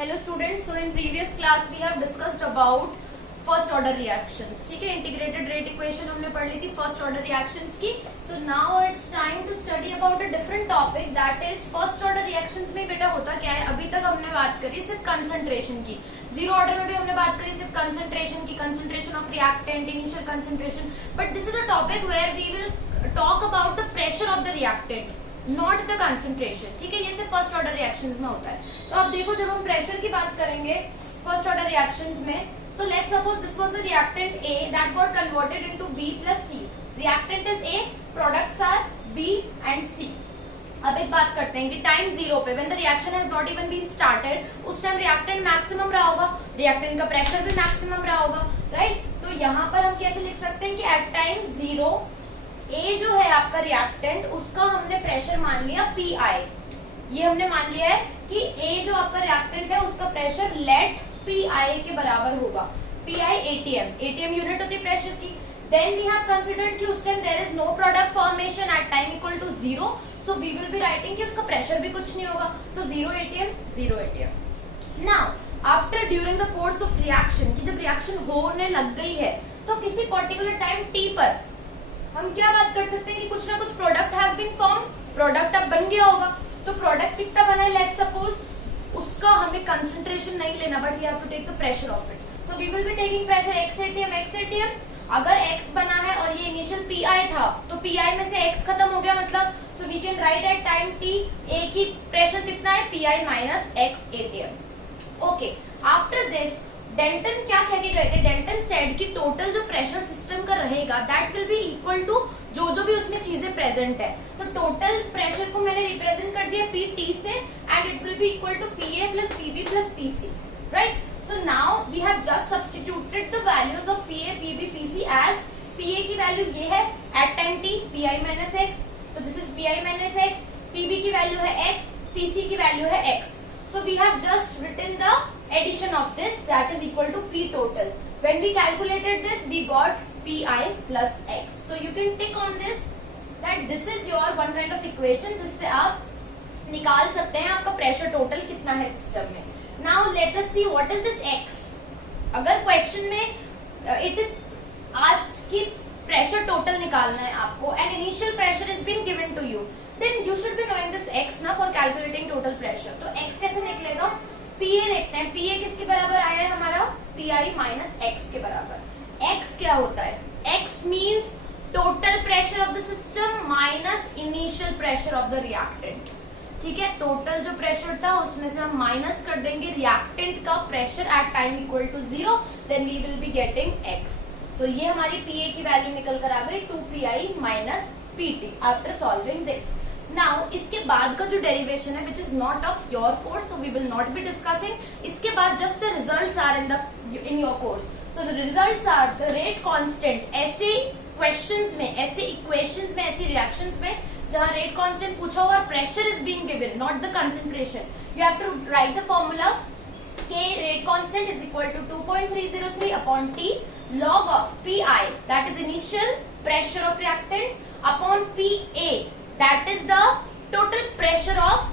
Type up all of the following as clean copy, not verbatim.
Hello students, so in previous class we have discussed about first order reactions. ठीक है, integrated rate equation हमने पढ़ ली थी first order reactions की. So now it's time to study about a different topic, that is first order reactions में बेटा होता क्या है. अभी तक हमने बात करी सिर्फ concentration की, zero order में भी हमने बात करी सिर्फ concentration की, concentration of reactant, initial concentration. But this is a topic where we will talk about the pressure of the reactant, not the concentration. ठीक है, ये सिर्फ फर्स्ट ऑर्डर रिएक्शंस में होता है. तो आप देखो, जब हम प्रेशर की बात करेंगे फर्स्ट ऑर्डर रिएक्शंस में, तो let's suppose this was the reactant A that got converted into B plus C. Reactant is A, products are B and C. अब एक बात करते हैं कि टाइम जीरो पे, when the reaction has not even been started, उस time reactant maximum रहा होगा, रिएक्टेंट का प्रेशर भी मैक्सिमम रहा होगा, राइट. तो यहाँ पर हम कैसे लिख सकते हैं कि एट टाइम जीरो A जो है आपका रिएक्टेंट, उसका हमने प्रेशर मान लिया PI. ये हमने मान लिया है कि A जो आपका रिएक्टेंट है उसका प्रेशर लेट PI के बराबर होगा. PI ATM, ATM यूनिट होती है प्रेशर की. देन वी हैव कंसीडर्ड कि उस time there is no product formation at time equal to zero, so we will be writing कि उसका प्रेशर भी कुछ नहीं होगा, तो zero ATM. Now after during the course of reaction, कि जब रिएक्शन होने लग गई है, तो किसी पर्टिकुलर टाइम T पर हम क्या बात कर सकते हैं कि कुछ ना कुछ product has been form, product अब बन गया होगा. तो प्रोडक्ट कितना बना है, लेट्स सपोज, उसका हमें कंसंट्रेशन नहीं लेना, but we have to take the pressure of it. So we will be taking pressure x ATM. अगर x बना है और ये इनिशियल PI था, तो PI में से x खत्म हो गया, मतलब so we can write at time t A की प्रेशर कितना है, PI minus x ATM. Okay, after this Dalton क्या कह के गए थे, डेल्टन सेड कि टोटल जो प्रेशर सिस्टम का रहेगा that will be equal to जो भी उसमें चीजें प्रेजेंट है. तो टोटल प्रेशर को मैंने रिप्रेजेंट कर दिया PT से, and it will be equal to PA plus PB plus PC, right. So now we have just substituted the values of PA PB PC as PA की value ये है at time t PI minus x, तो this is PI minus x. PB की value है x, PC की value है x. So we have just written the addition of this, that is equal to P total. When we calculated this, we got PI plus X. So you can tick on this that this is your one kind of equation जिससे आप निकाल सकते हैं आपका pressure total कितना है system में. Now let us see what is this X. अगर क्वेश्चन में it is asked कि प्रेशर टोटल निकालना है आपको and initial pressure is been given to you, then you should be knowing this X ना for calculating total pressure. तो X कैसे निकलेगा, PA देखते हैं. PA किसके बराबर आया है हमारा, PI माइनस X के बराबर. X क्या होता है, X means total pressure of the system minus initial pressure of the reactant. ठीक है, टोटल जो प्रेशर था उसमें से हम माइनस कर देंगे रिएक्टेंट का pressure at time equal to zero, then we will be getting X. So ये हमारी PA की वैल्यू निकल कर आ गई 2PI minus PT after solving this. Now इसके बाद का जो डेरिवेशन है, which is not of your course, so we will not be discussing. इसके बाद just the results are in your course. So the results are the rate constant. ऐसे questions में, ऐसे इक्वेशंस में, ऐसी रिएक्शंस में जहां रेट कांस्टेंट पूछा हुआ और pressure is being given, not the concentration, you have to write the formula K rate constant is equal to 2.303 upon T log of PI, that is initial pressure of reactant, upon PA, that is the total pressure of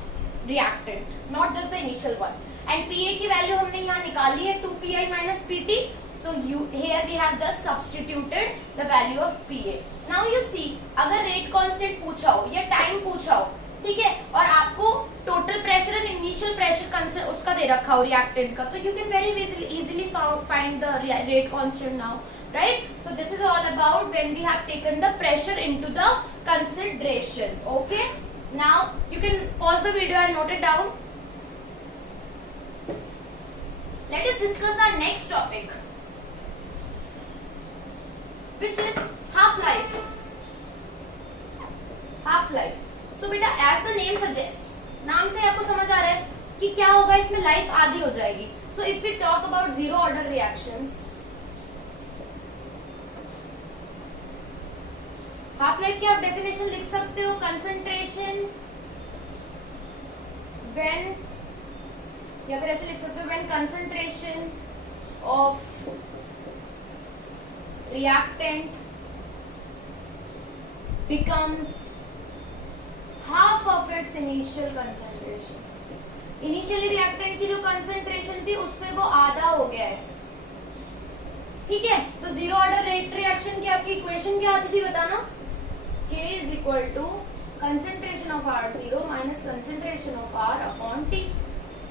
reactant, not just the initial one. And PA की value हमने यहाँ निकाली है 2PI minus PT. So here we have just substituted the value of PA. Now you see, अगर rate constant पूछा हो या time पूछा हो, ठीक है, और आपको total pressure and initial pressure उसका दे रखा हो रिएक्टेंट का, तो you can very easily find the rate constant now, right. So this is all about when we have taken the pressure into the consideration. Okay, now you can pause the video and note it down. Let us discuss our next topic, which is half life. Half life. So बेटा, as the name suggest, नाम से आपको समझ आ रहा है कि क्या होगा, इसमें लाइफ आधी हो जाएगी. So if we talk about zero order reactions, half life की आप डेफिनेशन लिख सकते हो, कंसंट्रेशन व्हेन, या फिर ऐसे लिख सकते हो, when concentration of reactant becomes half of its initial concentration. Initially reactant की जो कंसंट्रेशन ठीक है, तो जीरो ऑर्डर रेट रिएक्शन की आपकी इक्वेशन क्या आती थी बताना? K is equal to concentration of R0 minus concentration of R upon T.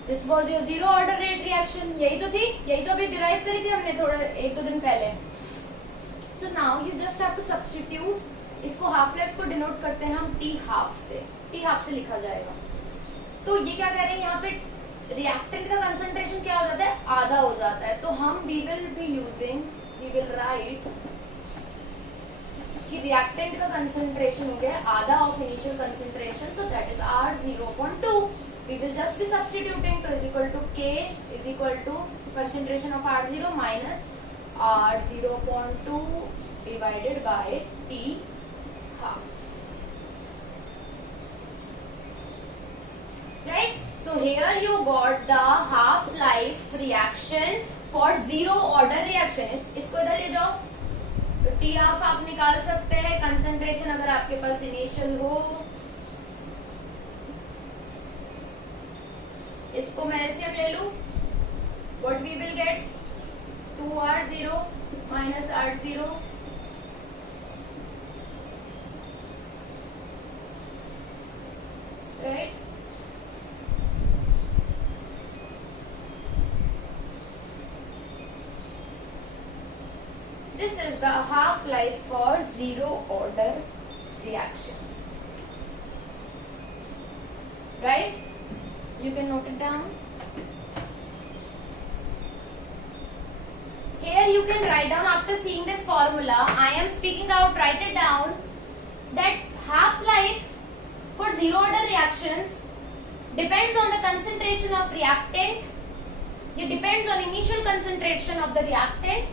This was your zero order rate reaction. यही तो थी, यही तो अभी डिराइव करी थी हमने थोड़ा एक दो दिन पहले. So now you just have to substitute. इसको हाफ लाइफ को डिनोट करते हैं हम T हाफ से. T हाफ से लिखा जाएगा. तो ये क्या कह रहे हैं यहाँ पे, रिएक्टेंट का कंसंट्रेशन क्या हो जाता है? आधा हो जाता है. तो हम वी विल राइट कि रिएक्टेंट का कंसंट्रेशन हो गया आधा ऑफ इनिशियल कंसंट्रेशन, तो that is R0.2. We will just be substituting, तो is equal to K is equal to concentration of R0 minus R0.2 divided by T half. Right? So here you got the half life reaction for zero order reaction. इसको इधर ले जाओ, तो T half आप निकाल सकते हैं concentration अगर आपके पास इनिशियल हो. इसको मैं एलसीएम ले लूं, what we will get 2R0 minus R0 right. This is the half life for zero order reactions, right? You can note it down. Here you can write down, after seeing this formula, I am speaking out, write it down, that half life for zero order reactions depends on the concentration of reactant. It depends on initial concentration of the reactant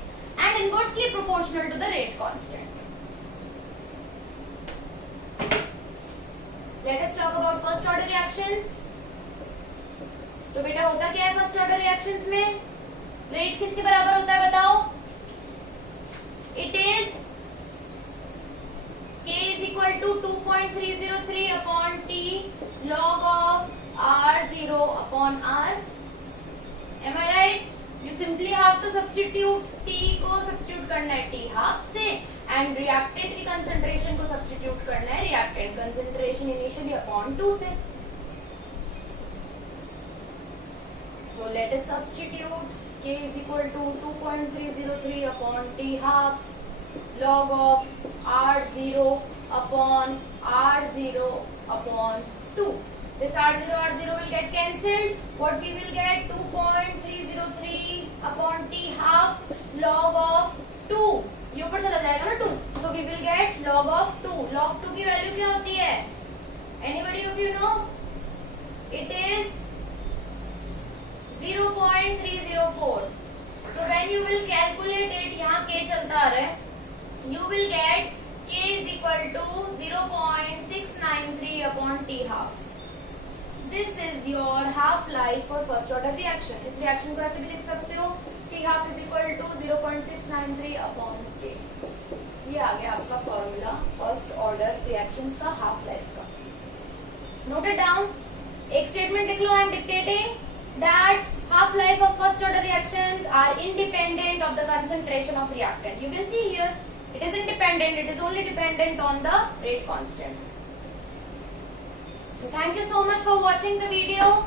and inversely proportional to the rate constant. Let us talk about first order reactions. तो बेटा होता क्या है first order reactions में? Rate किसके बराबर होता है बताओ? It is K is equal to 2.303 upon T log of R0 upon R. Am I right? You simply have to substitute T को substitute करना है T हाफ से and reactant की concentration को substitute करना है reactant concentration initially upon 2 से. So let us substitute K is equal to 2.303 upon T half log of R0 upon R0 upon 2. This R0 will get cancelled. What we will get? 2.303 upon T half log of 2. ये ऊपर चला जाएगा ना 2. So we will get log of 2. Log 2 की value क्या होती है? Anybody of you know? It is 0.304. So when you will calculate it, यहाँ K चलता आ रहा है, you will get K is equal to 0.693 upon T half. This is your half life for first order reaction. इस reaction को ऐसे भी लिख सकते हो, T half is equal to 0.693 upon K. ये आ गया आपका फॉर्मूला फर्स्ट ऑर्डर रिएक्शंस का हाफ लाइफ का. Note it down. एक स्टेटमेंट लिख लो, I am dictating that half life of first order reactions are independent of the concentration of reactant. You can see here it is independent, it is only dependent on the rate constant. So thank you so much for watching the video.